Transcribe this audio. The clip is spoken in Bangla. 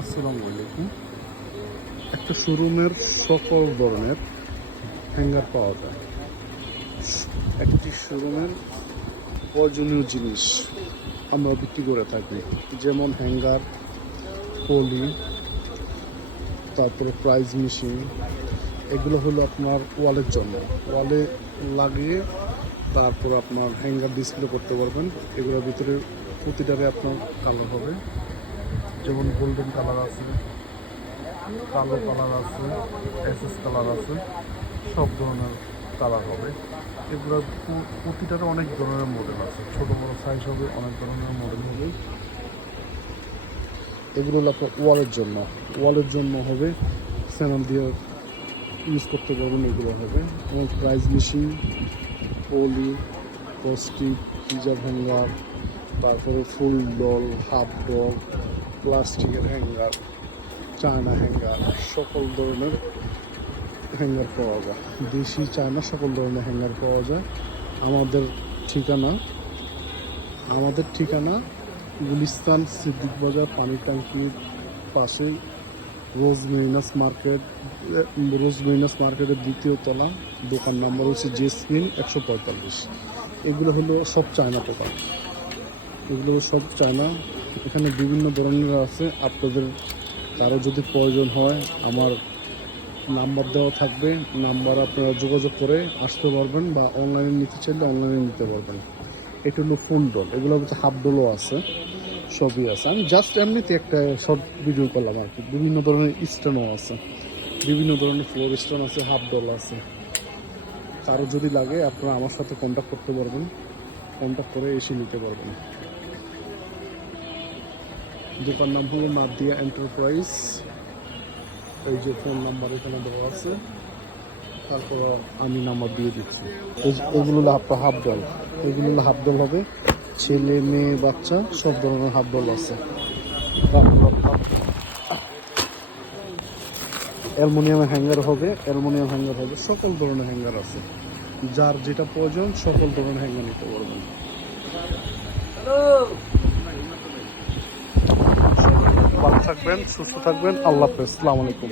আসসালামু আলাইকুম। একটা শোরুমের সকল ধরনের হ্যাঙ্গার পাওয়া যায়। একটি শোরুমের প্রয়োজনীয় জিনিস আমরা বিক্রি করে থাকি, যেমন হ্যাঙ্গার, পলি, তারপরে প্রাইজ মেশিন। এগুলো হলো আপনার ওয়ালের জন্য, ওয়ালে লাগিয়ে তারপর আপনার হ্যাঙ্গার ডিসপ্লে করতে পারবেন। এগুলোর ভিতরে প্রতিটারে আপনার কালার হবে, যেমন গোল্ডেন কালার আছে, কালো কালার আছে, এসএস কালার আছে, সব ধরনের কালার হবে। এগুলোর প্রতিটারে অনেক ধরনের মডেল আছে, ছোটো বড়ো সাইজ হবে, অনেক ধরনের মডেল হবে। এগুলো হলো আপনার ওয়ালের জন্য হবে, স্যানাল দিয়ে ইউজ করতে পারবেন। এগুলো হবে এবং প্রাইজ মেশিন, পলি, পস্টিক, পিজা হ্যাঙ্গার, তারপরে ফুল ডল, হাফ ডল, প্লাস্টিকের হ্যাঙ্গার, চায়না হ্যাঙ্গার, সকল ধরনের হ্যাঙ্গার পাওয়া যায়। দেশি চায়না সকল ধরনের হ্যাঙ্গার পাওয়া যায়। আমাদের ঠিকানা গুলিস্তান সিদ্দিক বাজার পানির ট্যাঙ্কির পাশে, রোজ মেরিনাস মার্কেটের দ্বিতীয় তলা। দোকান নাম্বার হচ্ছে জেসমিন 145। এগুলো হলো সব চায়না প্রোডাক্ট, এগুলো সব চায়না। এখানে বিভিন্ন ধরনের আছে। আপনাদের কারো যদি প্রয়োজন হয়, আমার নাম্বার দেওয়া থাকবে, নাম্বার আপনারা যোগাযোগ করে আসতে পারবেন, বা অনলাইনে নিতে চাইলে অনলাইনে নিতে পারবেন। এটা হলো ফুল ডল, এগুলো হচ্ছে হাফ ডলও আছে, সবই আছে। আমি জাস্ট এমনিতে একটা শর্ট ভিডিও করলাম আর কি। বিভিন্ন ধরনের স্টোনও আছে, বিভিন্ন ধরনের ফ্লোর স্টোন আছে, হাফ ডল আছে। কারো যদি লাগে আপনারা আমার সাথে কন্ট্যাক্ট করতে পারবেন, কন্ট্যাক্ট করে এসে নিতে পারবেন। দোকান নাম হলো নাদিয়া এন্টারপ্রাইজ। এই যে ফোন নাম্বার এখানে দেওয়া আছে, তারপর আমি নাম্বার দিয়ে দিচ্ছি। এগুলো হলো আপনার হাফ ডল, এগুলো হলো হাফ ডল হবে, ছেলে মেয়ে বাচ্চা সব ধরনের হাফ ডল আছে। অ্যালুমিনিয়াম হ্যাঙ্গার হবে, সকল ধরনের হ্যাঙ্গার আছে। যার যেটা প্রয়োজন সকল ধরনের হ্যাঙ্গার নিতে পারবেন। ভালো থাকবেন, সুস্থ থাকবেন। আল্লাহ হাফেজ, আসসালামু আলাইকুম।